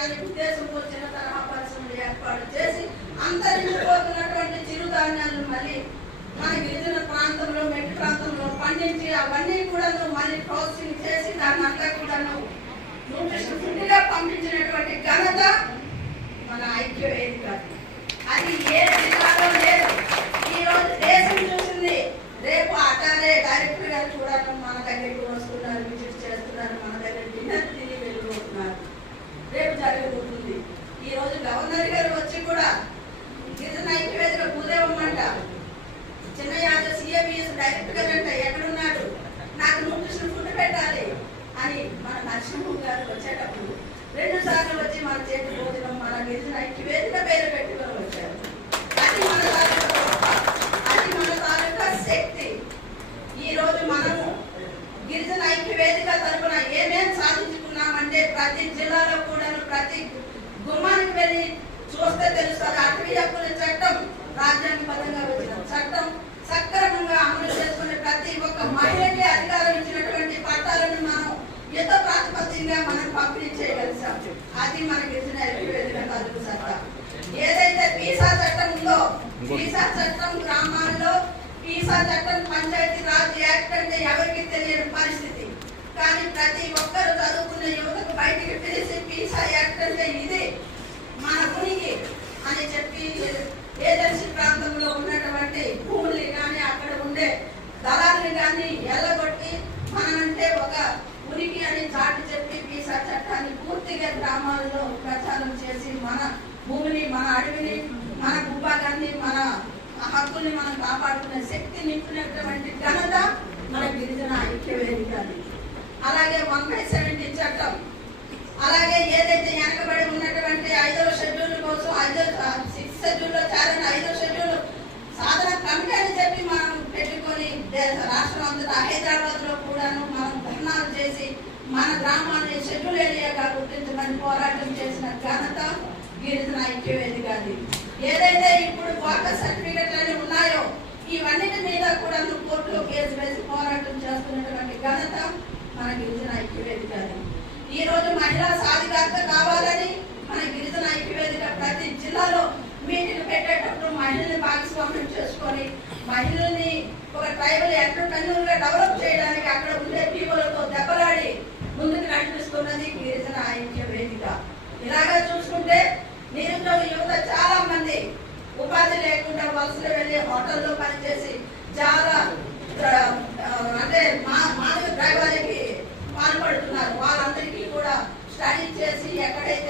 అనే ఉద్దేశంతో చిన్న తరహా పరిశ్రమలు ఏర్పాటు చేసి అంతరించిపోతున్నటువంటి చిరుధాన్యాలను మళ్ళీ మన గిరిజన ప్రాంతంలో మెట్టు ప్రాంతంలో పండించి అవన్నీ కూడా మళ్ళీ ప్రాసెసింగ్ చేసి దాన్ని అంతా కూడా న్యూట్రిషన్ ఫుడ్గా పంపించినటువంటి ఘనత మన ఐక్య వేదిక. అది ఏ జిల్లాలో లేదు. ఈ రోజు దేశం చూసింది. రేపు అటారే డైరెక్టర్ గారు కూడా మన దగ్గరికి వస్తున్నారు, విజిట్ చేస్తున్నారు, మన దగ్గర డిన్నర్ తిని వెళ్ళిపోతున్నారు. రేపు జరగబోతుంది. ఈ రోజు గవర్నర్ గారు వచ్చి కూడా గిరిజన ఐక్య వేదిక పూదేవమ్మంట చిన్న యాజ సిఏబిఎస్ డైరెక్టర్ గారు అంటే ఎక్కడున్నాడు, నాకు న్యూట్రిషన్ ఫుడ్ పెట్టాలి అని మన నరసింహ గారు వచ్చేటప్పుడు 2 సార్లు వచ్చి మన చేతి భోజనం మన గిరిజన ఐక్య వేదిక పేరు పెట్టుకొని వచ్చారు. అది మన తాలూకా శక్తి. ఈ రోజు మనము గిరిజన ఐక్య వేదిక తరఫున ఏమేమి సాధించుకున్నామంటే ప్రతి జిల్లాలో కూడా ప్రతి గుమ్మానికి వెళ్ళి చూస్తే తెలుస్తుంది. అటవీ హక్కుల చట్టం రాజ్యాంగబద్ధంగా వచ్చిన చట్టం సక్రమంగా అమలు చేసుకునే ప్రతి ఒక్క మహిళకి అధికారం ఇచ్చినటువంటి పట్టాలను మనం ఎంతో ప్రాతిపదికగా మనం పంపిణీ చేయగలిసాం. అది మన గిరిజన ఐక్య వేదిక తాలూకు సత్తా. ఏదైతే పీసా చట్టం ఉందో, పీసా చట్టం గ్రామాల్లో, పీసా చట్టం పంచాయతీ రాజ్ యాక్ట్ అంటే ఎవరికి తెలియని పరిస్థితి. కానీ ప్రతి ఒక్కరు చదువుకున్న యువతకు బయటికి తెలిసి పీసా యాక్ట్ అంటే ఇది మన ఉనికి అని చెప్పి ఏజెన్సీ ప్రాంతంలో ఉన్నటువంటి భూముల్ని కానీ అక్కడ ఉండే దళాన్ని కానీ ఎల్లగొట్టి మనంటే ఒక ఉనికి అని చాటి చెప్పి పీసా చట్టాన్ని పూర్తిగా గ్రామాల్లో ప్రచారం చేసి మన భూమిని, మన అడవిని, మన భూభాగాన్ని, మన హక్కుల్ని మనం కాపాడుకునే శక్తి నింపినటువంటి ఘనత మన గిరిజన ఐక్య వేదిక. అలాగే 1/70 చట్టం, అలాగే ఏదైతే వెనకబడి ఉన్నటువంటి 5వ షెడ్యూల్ కోసం 6th షెడ్యూల్లో చేరిన 5వ షెడ్యూల్ సాధన కమిటీ అని చెప్పి మనం పెట్టుకొని రాష్ట్రం అంతటా హైదరాబాద్ లో కూడాను మనం ధర్నాలు చేసి మన గ్రామాన్ని షెడ్యూల్ ఏరియాగా గుర్తించమని పోరాటం చేసిన ఘనత గిరిజన ఐక్య వేదిక. ఏదైతే ఇప్పుడు ఫోకస్ సర్టిఫికెట్లని ఉన్నాయో ఇవన్నిటి మీద కూడా కోర్టులో కేసు వేసి పోరాటం చేస్తున్నటువంటి ఘనత మన గిరిజన ఐక్య వేదిక. ఈ రోజు మహిళా సాధికారత కావాలని మన గిరిజన ఐక్య వేదిక ప్రతి జిల్లాలో మీటింగ్ పెట్టేటప్పుడు మహిళల్ని భాగస్వామ్యం చేసుకొని మహిళల్ని ఒక ట్రైబల్ ఎంటర్‌ప్రెన్యూర్ గా డెవలప్ చేయడానికి అక్కడ ఉండే పీపుల్తో దెబ్బలాడి ముందుకు నడిపిస్తున్నది గిరిజన ఐక్య